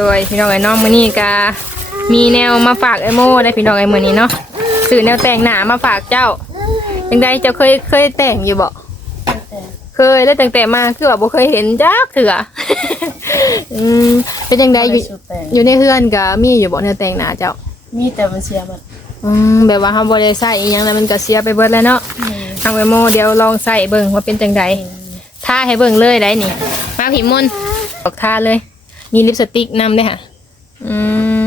โดยพี่น้องไอ้น้องมื้อนี้ก็มีแนวมาฝากไอ้โมได้พี่น้องไอ้มื้อนี้เนาะซื้อแนวแต่งหน้ามาฝากเจ้าจังไดเจ้าเคยเคยแต่งอยู่บ่เคยแล้วตั้งแต่มาคือว่าบ่เคยเห็นจักเถื่ออืมเป็นจังไดอยู่สุดแต่งอยู่ในเฮือนก็มีอยู่บ่แนวแต่งหน้าเจ้า มีแต่มันเสียมันอืมแบบว่าเฮาบ่ได้ใช้อีหยังแล้วมันก็เสียไปเบิดแล้วเนาะทางไอ้โมเดี๋ยวลองใส่เบิ่งว่าเป็นจังไดทาให้เบิ่งเลยได้นี่มาพี่มนต์ออกทาเลย มีลิปสติกนำด้วยค่ะ อืม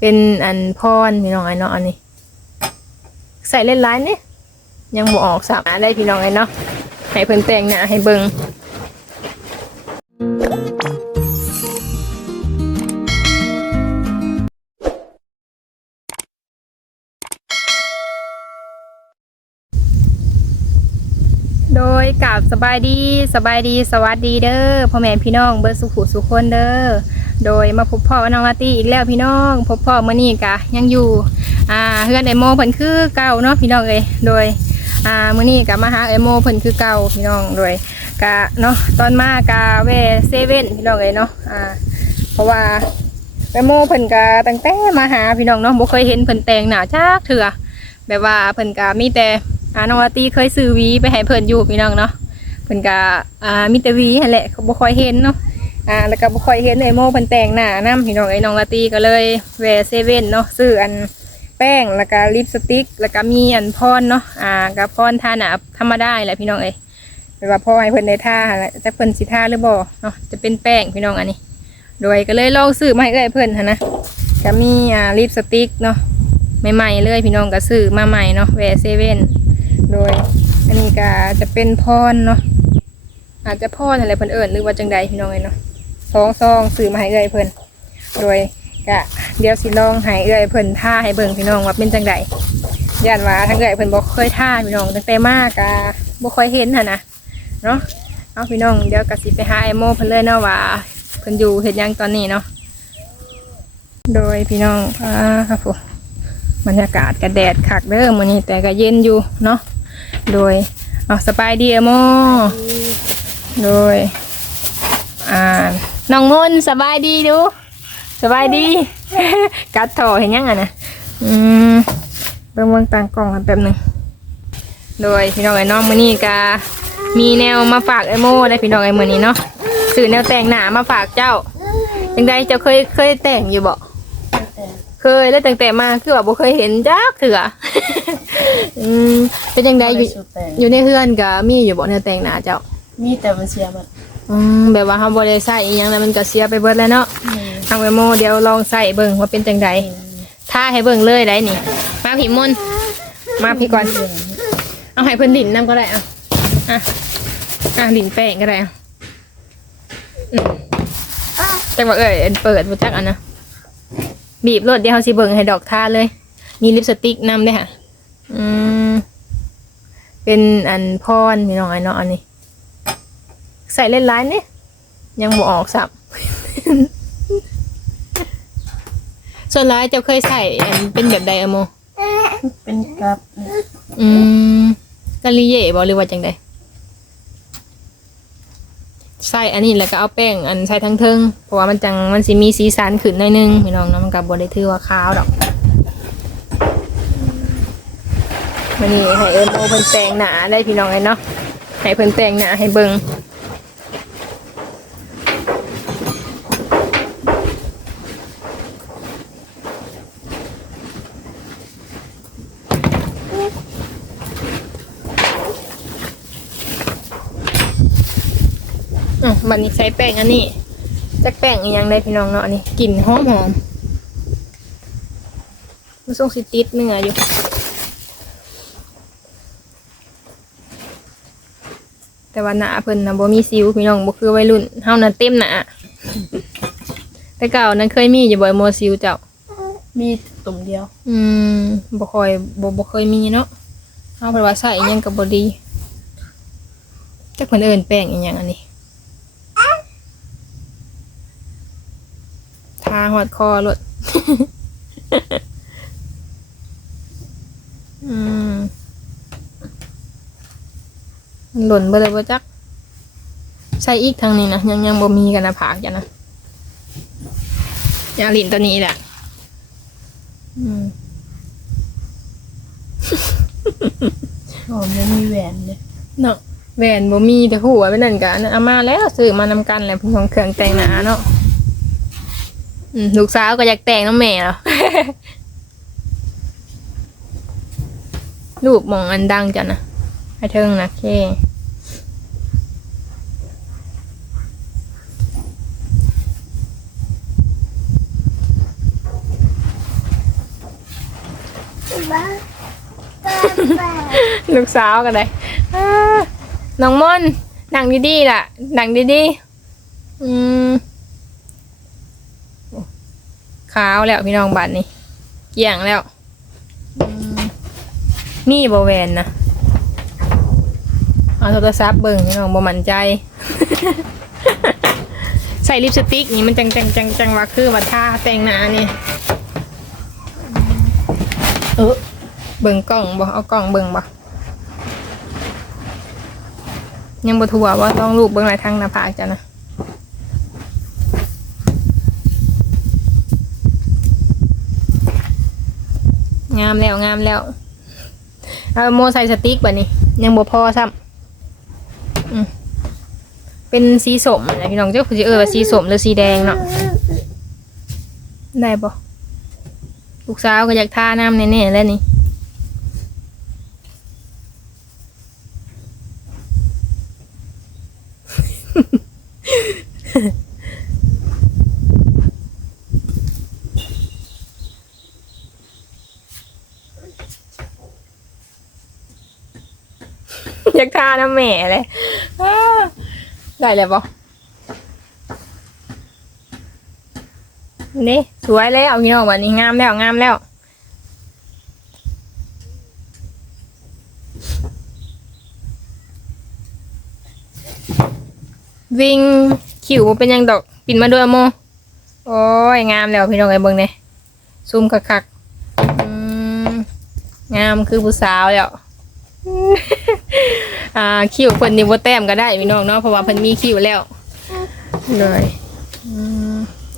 เป็นอันพรพี่น้องไอ้เนาะอันนี้ ใส่เล่นร้ายเนี่ยยังบ่ออกสับได้พี่น้องไอ้เนาะให้เพิ่นแต่งหน้าให้เบิ่ง กับสบายดีสบายดีสวัสดีเด้อพ่อแม่พี่น้องเบิร์สุขุสุขคนเด้อโดยมาพบพ่อน้องลาตี้อีกแล้วพี่น้องพบพ่อเมื่อนี้กะยังอยู่อ่าเฮือนไอโมเพิ่นคือเก่าเนาะพี่น้องเอ้ยโดยอ่ามื้อนี้กะมาหาไอโมเพิ่นคือเก่าพี่น้องโดยกะเนาะตอนมากะแวเซเว่นพี่น้องเอ้ยเนาะอ่าเพราะว่าไอโมเพิ่นกะตั้งแต่มาหาพี่น้องเนาะบ่เคยเห็นเพิ่นแต่งหน้าจักเถื่อแบบว่าเพิ่นกะมีแต่ อ่าน้องาตีเคยซื้อวีไปให้เพิ่นอยู่พี่น้องเนาะเพิ่นกะอ่ามีแต่วีนั่นแหละเขาบ่ค่อยเห็นเนาะอ่าแล้วก็บ่ค่อยเห็นไอโมเพิ่นแต่งหน้านํพี่น้องไอ้น้องลาตีก็เลยแวเซเว่นเนาะซื้ออันแป้งแล้วก็ลิปสติก แล้วก็มีอันพรเนาะอ่ากับพรทาหน้าธรรมดาแหละพี่น้องเอ้ยแบบว่าพ่อให้เพิ่นได้ทาหั่นแหละจะเพิ่นสิทาหรือบ่เนาะจะเป็นแป้งพี่น้องอันนี้ โดยก็เลยลองซื้อมาให้เอ้ยเพิ่นหั่นนะก็มีอ่าลิปสติกเนาะใหม่ๆเลยพี่น้องก็ซื้อมาใหม่เนาะแวเซเว่น โดยอันนี้ก็จะเป็นพรเนาะอาจจะพรอะไรเพิ่นเอิ้นหรือว่าจังใดพี่น้องเอ้ยเนาะสองซองซื้อมาให้เอ้ยเพิ่นโดยก็เดี๋ยวสิลองให้เอ้ยเพิ่นท่าให้เบิ่งพี่น้องว่าเป็นจังไดย่านว่าทั้งเอื้ยเพิ่นบ่เคยท่าพี่น้องตั้งแต่มากก็บ่ค่อยเห็นหั่นนะเนาะเอาพี่น้องเดี๋ยวก็สิไปหาไอโมเพิ่นเลยเนาะว่าเพิ่นอยู่เฮ็ดหยังตอนนี้เนาะโดยพี่น้องอ่าครับผมบรรยากาศก็แดดคักเด้อมื้อนี้แต่ก็เย็นอยู่เนาะ โดยเอาสบายดีไอโมโดยอ่าน้องมนต์สบายดีดูสบายดี กัดถอเห็นยังไงนะอืมเบิ่งเบิ่งต่างกล่องกันแป๊บหนึงโดยพี่น้องไอ้น้องมื้อนี้ก็มีแนวมาฝากไอ้โมได้พี่น้องไอ้มื้อนี้เนาะซื้อแนวแต่งหน้ามาฝากเจ้าจังใดเจ้าเคยเคยแต่งอยู่บ่แต่เคยแล้วตั้งแต่มาคือว่าบ่เคยเห็นจักเถื่อ อืมเป็นจังใดอยู่สุดแต่งอยู่ในเฮือนก็มีอยู่บ่แนวแต่งหน้าเจ้า มีแต่มันเสียมันอืมแบบว่าเฮาบ่ได้ใช้อีหยังแล้วมันก็เสียไปเบิดแล้วเนาะทางไอโมเดี๋ยวลองใส่เบิ่งว่าเป็นจังใดท่าให้เบิ่งเลยได้นี่ มาผีมนต์มาพี่ก่อน เอาให้เพิ่นดินน้ำก็ได้อะอะอะดินแป้งก็ได้อะอืมจังว่าเอ้ยอันเปิดบ่จักอันนะบีบรถเดี๋ยวเฮาสิเบิ่งให้ดอกท่าเลยมีลิปสติกนำด้วยค่ะ อืมเป็นอันพรพี่น้องไอ้เนาะอันนี้ ใส่เล่นร้ายเนี่ยยังบ่ออกสับ ส่วนร้ายเจ้าเคยใส่อันเป็นแบบใดอะโม เป็นกับอืมกะลีเย่บอหรือว่าจังใดใส่อันนี้แล้วก็เอาแป้งอันใส่ทั้งเทิงเพราะว่ามันจังมันสิมีสีสันขึ้นหน่อยนึงพี่น้องเนาะมันกับบได้ถือว่าขาวดอก มันนี่ให้เอิญโอเพิ่นแต่งหนาได้พี่น้องเลยเนาะให้เพิ่นแต่งหนาให้เบิงอะบัดนี้ใส่แป้งอันนี้จักแป้งอีหยังได้พี่น้องเนาะอันนี้กลิ่นหอมหอมมันส่งสิติดเนื้ออยู่ แต่ว่าหน้าเพิ่นนะบ่มีสิวพี่น้องบ่คือวัยรุ่นเฮานั่นเต็มหน้าแต่เก่านั้นเคยมีอยู่บ่อยโมสิวเจ้า มีตุ่มเดียว อืมบ่ค่อยบ่บ่เคยมีเนาะเฮาเพิ่นว่าใส่อีหยังก็บ่ดีจักเพิ่นเอิ้นแป้งอีหยังอันนี้ทาฮอดคอโลดอืมมัน หล่นไปเลยบ่จักใส่อีกทางนี้นะยังยังบ่มีกันนะผากจ้ะนะยาลินตัวนี้แหละอืมหอมไม่มีแหวนเลยเนาะแหวนบ่มีแต่หัวไปนั่นกันเอามาแล้วซื้อมานำกันแหละเพิ่นของเครื่องแต่งหน้าเนาะอืมลูกสาวก็อยากแต่งน้ำแม่แล้วรูปหมองอันดังจ้ะนะ ให้เทิงนะเคลูกสาวกันเลยอ่าน้องมอนนั่งดีๆล่ะนั่งดีๆอืมขาวแล้วพี่น้องบัดนี้เกี่ยงแล้วอืมมีบแวนนะ เอาโทรศัพท์เบิ่งพี่น้องบ่มั่นใจ ใส่ลิปสติกนี่มันจังจังจังจังว่าคือว่าท่าแต่งหน้านี่เออเบิ่งกล้องบ่เอากล้องเบิ่งบ่ยังบ่ทั่วว่าต้องรูปเบิ่งหลายทางหน้าผากจ้ะนะงามแล้วงามแล้วเอาโมใส่สติ๊กบัดนี้ยังบ่พอซ้ำ เป็นสีสมนะพี่น้องเจ้าคือสิเออว่าสีสมหรือสีแดงเนาะได้บ่ลูกสาวก็อยากทาน้ำแน่ๆแล้วนี่ อยากทาน้ำแหม่เลยอ้าได้เลยปะนี่สวยแล้วเอางี้ออกวันนี้งามแล้วงามแล้ววิ่งขิวบ่เป็นหยังดอกปินมาด้วยอะโมโอ้ยงามแล้วพี่น้องไอ้เบิ่งเนี่ยซูมคักๆอืมงามคือผู้สาวแล้ว อ่าคิวเพิ่นนี่บ่แต้มก็ได้พี่น้องเนาะเพราะว่าเพิ่นมีคิวแล้วเลย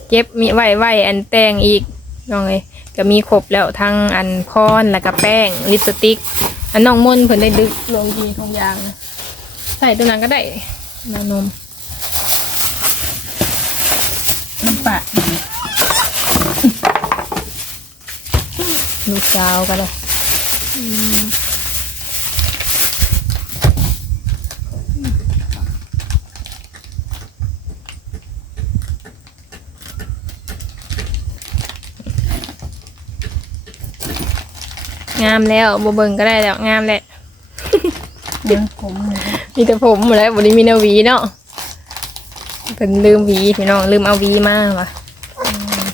เก็บมีไว้ไว้อันแต่งอีกน้องเอ้ยก็มีครบแล้วทั้งอันพอนแล้วก็แป้งลิปสติก อันน้องมนต์เพิ่นได้ดึกลงทีทองยางใส่ตัวนั้นก็ได้นานมน้ำปะลูกสาวก็เลย งามแล้วบ่เบิ่งก็ได้แล้วงามแหละยังผมเลยมีแต่ผมหมดแล้ววันนี้มีแนวหวีเนาะเป็นลืมหวีพี่น้องลืมเอาหวีมาว่ะอืม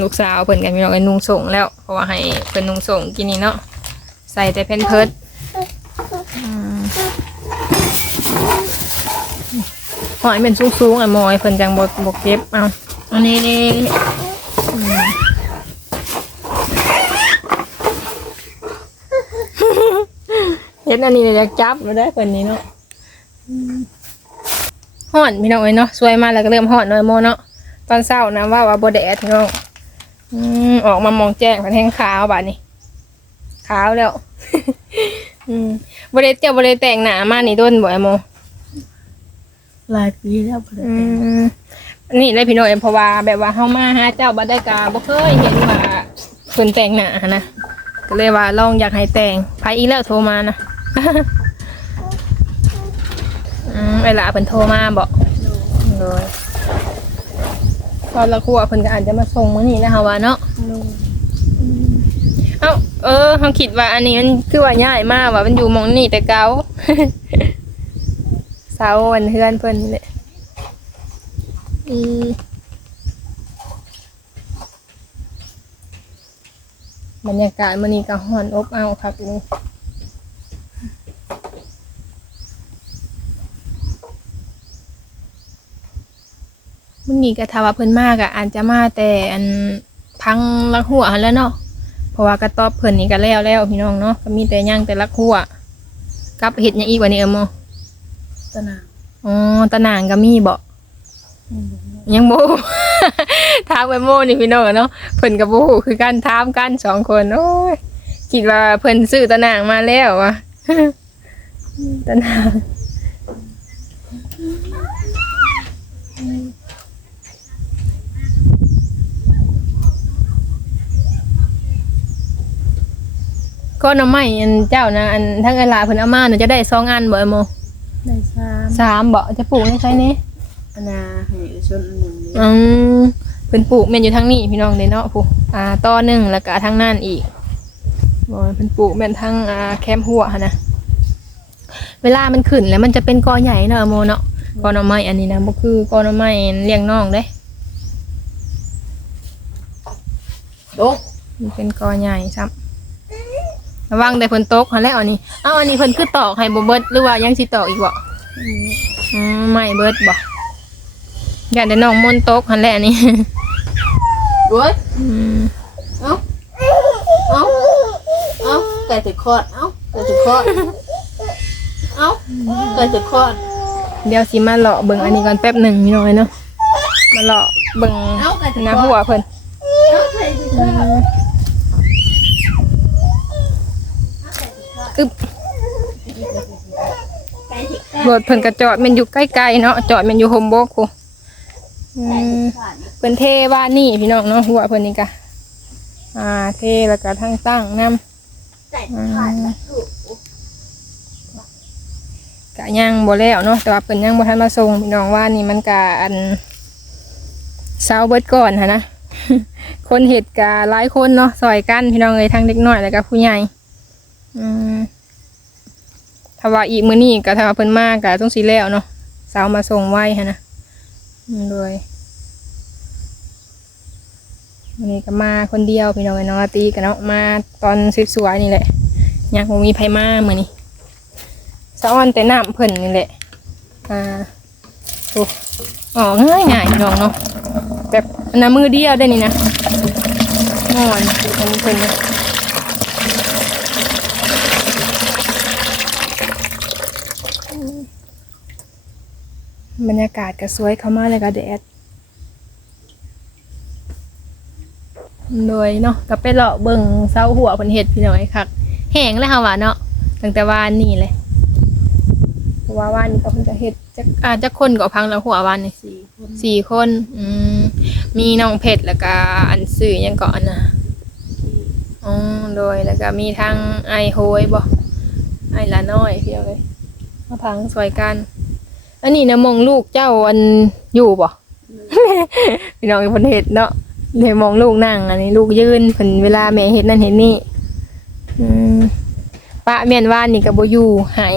ลูกสาวเพิ่นกันพี่น้องไอ้นุ่งส่งแล้วเพราะว่าให้เพิ่นนุ่งส่งกินนี่เนาะใส่แต่เพนเพิร์ดอืมหอยเป็นสูงๆไอ้หมอยเพิ่นจังบกบกเก็บเอาอันนี้นี่ เห็น อันนี้เลยอยากจับมาได้เพิ่นนี้เนาะห่อนพี่น้องเอ้ยเนาะสวยมากแล้วก็เริ่มห่อนหน่อยโมเนาะตอนเช้านะว่าว่าบ่แดดพี่น้องอืมออกมามองแจ้งมันแห้งขาวบาดนี้ขาวแล้ว อืมบ่ได้เจียวบ่ได้แต่งหน้ามานี่โดนบ่ไอ้โมหลายปีแล้วบ่ได้อืมนี่เลยพี่น้องเอ็มเพราะว่าแบบว่าเฮามาหาเจ้าบ่ได้กาบ่เคยเห็นว่าเพิ่นแต่งหน้านะก็เลยว่าลองอยากให้แต่งไผอีแล้วโทรมานะ อืมเวลาเพิ่นโทรมาบอกเลยตอนละครัวเพิ่นก็อาจจะมาส่งมื้อนี้นะคะว่าเนาะนุ่งเอ้าเออเฮาคิดว่าอันนี้มันคือว่าย้ายมาว่ามันอยู่หมองนี่แต่เก่าเสาอันเฮือนเพิ่นนี่แหละอืมบรรยากาศมื้อนี้ก็ร้อนอบอ้าวคักนี่ มื้อนี้ก็ถ้าว่าเพิ่นมาก็อาจจะมาแต่อันพังลักหัวหั้นแหล้วเนาะเพราะว่ากระต๊อบเพิ่นนี่ก็แล้วแล้วพี่น้องเนาะก็มีแต่ย่างแต่ลักหัวกับเห็ดหยังอีกว่านี้เออโมตะนางอ๋อตะนางก็มีบ่อืยังโมถามไปโมนี่พี่น้องอะเนาะเพิ่นกับโมคือการถามกันสองคนโอ้ยคิดว่าเพิ่นซื้อตะนางมาแล้ววะ ตะนาง ก็น้ำไม้อันเจ้านะอันทั้งเวลาเพิ่นเอามาน่ะจะได้สองอันบ่ไอ้โมได้สามสามบ่จะปลูกในใช้นี้อันนาให้ชนอันหนึ่งเลยอืมเป็นปลูกแม่นอยู่ทางนี้พี่น้องเลยเนาะผู้อ่าต่อหนึ่งแล้วก็ทางนั่นอีกบ่เป็นปลูกแม่นทางอ่าแคมป์หัวหั่นนะเวลามันขึ้นแล้วมันจะเป็นกอใหญ่เนาะโมเนาะกอหน่อไม้อันนี้นะบ่คือกอหน่อไม้เลี้ยงน้องเด้โดกมันเป็นกอใหญ่ซ้ำ ระวังได้ฝนตกหั่นแหล้วอันนี้เอ้าอันนี้เพิ่นคือตอกให้บ่เบิดหรือว่ายังสิตอกอีกบ่อืมไม่เบิดบ่อยากได้น้องมนต์ตกหั่นแหละอันนี้เว้ยอืมเอ้าเอ้าเอ้าไก่ถึกคลอดเอ้าไก่ถึกคลอดเอ้าไก่ถึกคลอดเดี๋ยวสิมาเลาะเบิ่งอันนี้ก่อนแป๊บหนึ่งพี่น้อยเนาะมาเลาะเบิ่งเอ้าไก่ถึกหคลน้าอดหัวเพิ่นเอ้าไก่ถึกคลอด อึบไก่ถึกคลอดรถเพิ่นก็จอดมันอยู่ใกล้ๆเนาะจอดมันอยู่โฮมโบกคูอืมเพิ่นเทบ้านี่พี่น้องเนาะหัวเพิ่นนี่กะอ่า เทแล้วก็ทั้งตั้งน้ำกะย่างบ่แล้วเนาะแต่ว่าเพิ่นยังบ่ทันมาส่งพี่น้องว่านี่มันกะอันเช้าเบิดก่อนหันะคนเฮ็ดกะหลายคนเนาะซอยกันพี่น้องเอ้ยทั้งเด็กน้อยแล้วก็ผู้ใหญ่ อืมถ้าว่าอีกมื้อนี้ก็ถ้าว่าเพิ่นมากก็ต้องสิแล้วเนาะเช้ามาส่งไว้หันะดยวันนี้ก็มาคนเดียวพี่น้องเอ้น้องตีกันเนาะมาตอนสวยๆนี่แหละยังบ่มีไผมามื้อนี้สะออนแต่น้ำเพิ่นนี่แหละ อ่าโอ้อ๋อง่ายง่ายน้องเนาะแบบนนะมือเดียวได้นี่นะนอนอันนี้เพิ่นนะ บรรยากาศก็สวยเข้ามาเลยก็แดดโดยเนาะก็ไปเลาะเบิ่งเสาหัวเพิ่นเฮ็ดพี่น้อยคักแห้งแล้วค่ะว่าเนาะตั้งแต่วานนี่เลยเพราะว่าวันนี้ก็เพิ่งจะเฮ็ดจะอาจจะคนก็พังแล้วหัววันนี่สี่คนสี่คน อืมมีน้องเพชรแล้วก็อันสื่อยังก่อนนะอ๋อโดยแล้วก็มีทางไอโฮยบ่ไอละน้อยเพียวเลยมาพังสวยกัน อันนี้นะมองลูกเจ้าอันอยู่บ่ พี่น้องเพิ่นเฮ็ดเนาะเลยมองลูกนั่ง อันนี้ลูกยืนเพิ่นเวลาแม่เฮ็ดนั่นเฮ็ดนี่อืมป้าแม่นว่านนี่ก็บ่อยู่ให้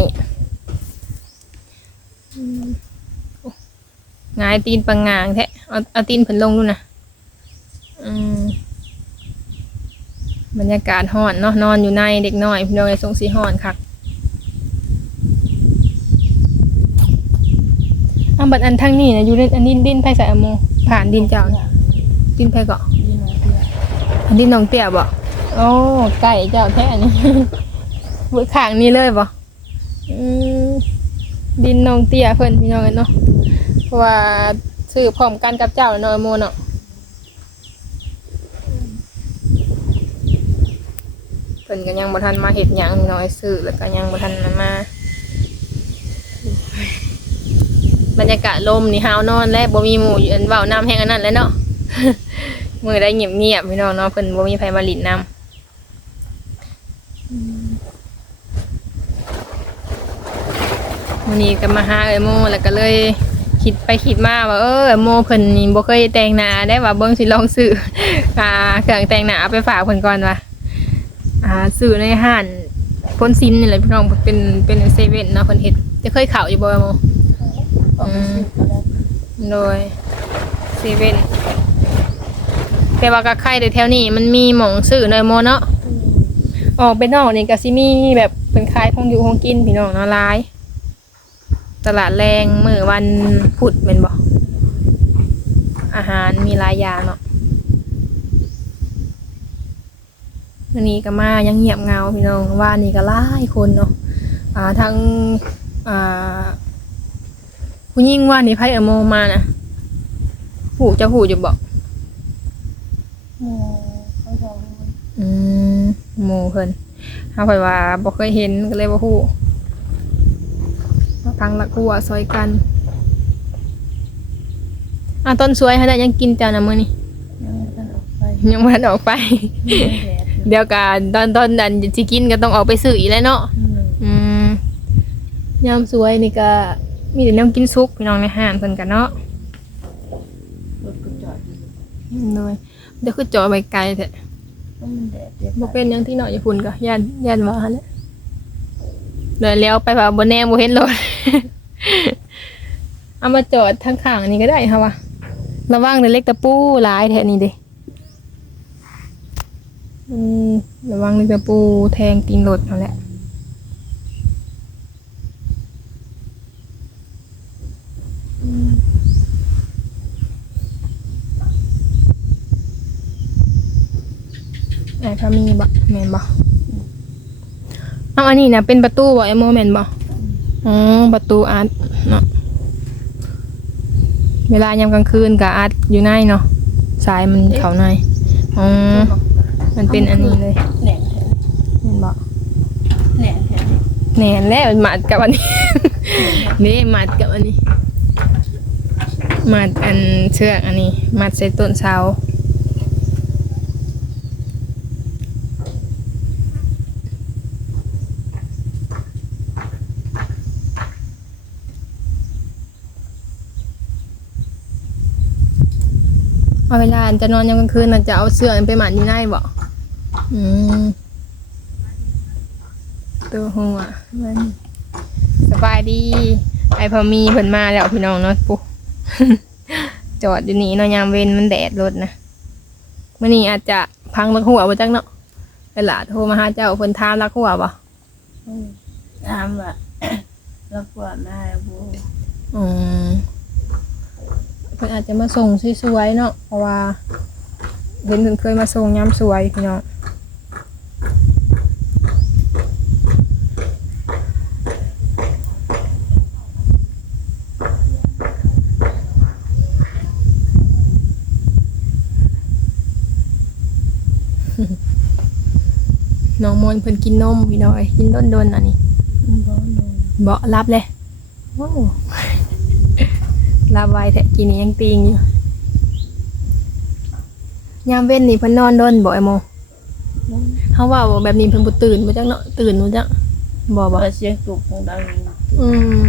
งายตีนปังงางแท้เอาเอาตีนเพิ่นลงดูนะอืมบรรยากาศห้อนเนาะนอนอยู่ในเด็กน้อยพี่น้องไอ้ทรงสีห้อนคัก อันบัดอันทั้งนี้นะอยู่ในอันดินดินไผใส่อะโมผ่านดินเจ้าน่ะดินไผเกาะนี่น้องเตี้ยอันดินน้องเตี้ยบ่โอ้ไก่เจ้าแท้อันนี้มือข้างนี้เลยบ่อืมดินน้องเตี้ยเพิ่นพี่น้องกันเนาะเพราะว่าซื้อพร้อมกันกับเจ้าเนาะโมเนาะเพิ่นก็ยังบ่ทันมาเฮ็ดหยังน้อยซื้อแล้วก็ยังบ่ทันมา บรรยากาศลมนี่หาวนอนและบ่มีหมู่อันเว้าน้ำแห้งอันนั้นแล้วเนาะ มือได้เงียบๆพี่น้องเนาะเพิ่นบ่มีไผมาลิ้นน้ำมื้อนี้ก็มาหาเอ้ยโมแล้วก็เลยคิดไปคิดมาว่าเออโมเพิ่นนี่บ่เคยแต่งหน้าได้ว่าเบิ่งสิลองซื้ออ่าเครื่องแต่งหน้าเอาไปฝากเพิ่นก่อนว่าอ่าซื้อในห้านพ้นซินนี่แหละพี่น้องเป็นเป็นเซเว่นเนาะเพิ่นเฮ็ดจะเคยเข้าอยู่บ่โม ออกไปซื้อก็ได้โดยเซเว่นแต่ว่าก็ใครแต่แถวนี้มันมีหมองซื้อหน่อยโมเนาะออกไปนอกนี่ก็สิมีแบบเป็นขายของอยู่ของกินพี่น้องเนาะหลาย ตลาดแรงมื้อวันพุธแม่นบ่อาหารมีหลายอย่างเนาะวันนี้ก็มายังเงียบเงาพี่น้องว่านี่ก็หลายคนเนาะอ่าทั้งอ่า ผู้หญิงว่านี่ไพ่เอโมมานะหูจะหูอยู่บ่หมูเขาจะอืมหมู่เพิ่นเฮาเพิ่นว่าบ่เคยเห็นก็เลยบ่ฮู้มาฟังละกัวซอยกันอะต้นสวยเฮาได้ยังกินเจ้านะมื้อนี้ยังไม่ทันออกไปยังบ่ทันออกไปยังแดดอยู่เดี๋ยวกันตอนตอนนั้นสิกินก็ต้องออกไปซื้ออีกแล้วเนาะอืมอืมยามสวยนี่ก็ มีแต่แนวกินซุกพี่น้องในห้างเพิ่นกันเนาะรถก็จอดอยู่เลยเดี๋ยวคือจอไปไกลแท้เพราะมันแดดเดี๋ยวบ่เป็นหยังที่เนาะญี่ปุ่นก็ย่านย่านว่าหั่นแหละเดินแล้วไปว่าบ่แน่บ่เห็นรถ เอามาจอดทางข้างนี่ก็ได้ค่ะว่าระวังเด้อเล็กตะปูหลายแท้นี่เด้อืมระวังเล็กตะปูแทงตีนรถเอาแหละ ไอ้พามีบ่แมนบ่เอาอันนี้นะเป็นประตูบ่ไอโมแมนบ่อ๋อประตูอาร์ตเนาะเวลายามกลางคืนก็อาร์ตอยู่ในเนาะสายมันเขาในอ๋อมันเป็นอันนี้เลยแหน่แมนบ่แหน่แท้แน่นแล้วมันมัดกับอันนี้นี่มัดกับอันนี้ มัดอันเชือกอันนี้ มัดใส่ต้นเสาเอาเวลาจะนอนยามกลางคืนน่ะจะเอาเสื้อไปหมันอยู่ในบ่อืมตัวหัวมันสบายดี ไอพอมีเพิ่นมาแล้วพี่น้องเนาะปุ๊ จอดอยู่นี่เนาะยามเว้นมันแดดรถนะมื้อนี้อาจจะพังลักหัวบ่จักเนาะเวลาโทรมาหาเจ้าเพิ่นถามลักหัวบ่อืมถามว่าแล้วกว่าหน้าบูอืมเพิ่นอาจจะมาส่งสวยๆเนาะเพราะว่าเห็นเพิ่นเคยมาส่งยามสวยพี่น้อง น้องมนต์เพิ่นกินนมพี่น้องเอ้ยกินด้นดนๆอันนี้บ้านนอนเบาะรับเลยโอ้รับไว้แท้กินนี้ยังตีงอยู่ยามเว้นนี่เพิ่นนอนดนบ่ไอโมเฮาว่าบ่แบบนี้เพิ่นบ่ตื่นบ่จักเนาะตื่นบ่จักบ่บ่ว่าเสียงตุกของดังอืม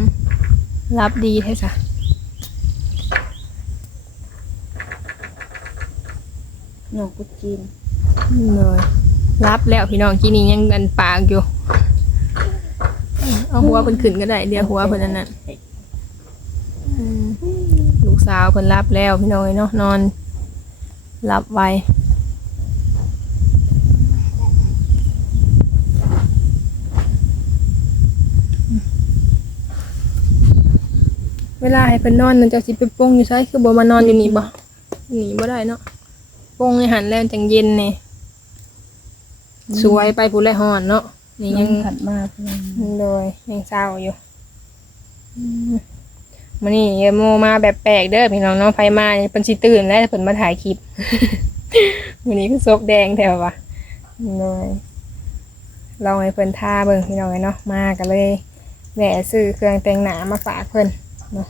รับดีแท้ซะน้องกุจีน เลยรับแล้วพี่น้องกินนี้ยังอันปากอยู่ เอาหัวเพิ่นขึ้นก็ได้เดี๋ยวหัวเพิ่นอันนั้นอืมลูกสาวคนรับแล้วพี่น้อยเนาะนอนรับไวเวลาให้เพิ่นนอนนั่นจะสิไปปงอยู่ใช่คือบ่มานอนอยู่นี่บ่หนีบ่ได้เนาะปงในหันแล้วจังเย็นเนี่ สวยไปผู้แลฮ้อนเนาะนี่ยัยังงขัดมากเลยโดยยังเศร้าอยู่มันนี่ยายโมมาแบบแปลกเด้อพี่น้องเน้องไฟมาเพิ่นสิตื่นแล้วเพิ่นมาถ่ายคลิป วันนี้คือซกแดงแถววะโดยลองให้เพิ่นท่าเบิ่งพี่น้องเนาะมากันเลยแหวะซื้อเครื่องแต่งหน้ามาฝากเพิ่นเนาะ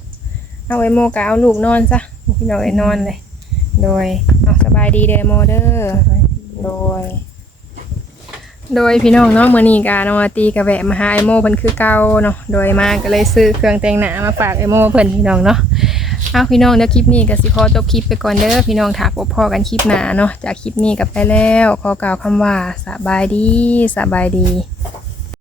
เอาไว้โมกะเอาลูกนอนซะพี่น้องไอ้นอนเลย โดยเอาสบายดีเด้อโมเด้อโดย โดยพี่น้องเนาะมื้อนี้กาน้องอาตีกะแวะมาหาไอโมเพิ่นคือเก่าเนาะโดยมาก็เลยซื้อเครื่องแต่งหน้ามาฝากไอโมเพิ่นพี่น้องเนาะเอาพี่น้องเดี๋ยวคลิปนี้ก็สิขอจบคลิปไปก่อนเด้อพี่น้องถากพอกันคลิปหน้าเนาะจากคลิปนี้กลับไปแล้วขอกล่าวคำว่าสบายดีสบายดี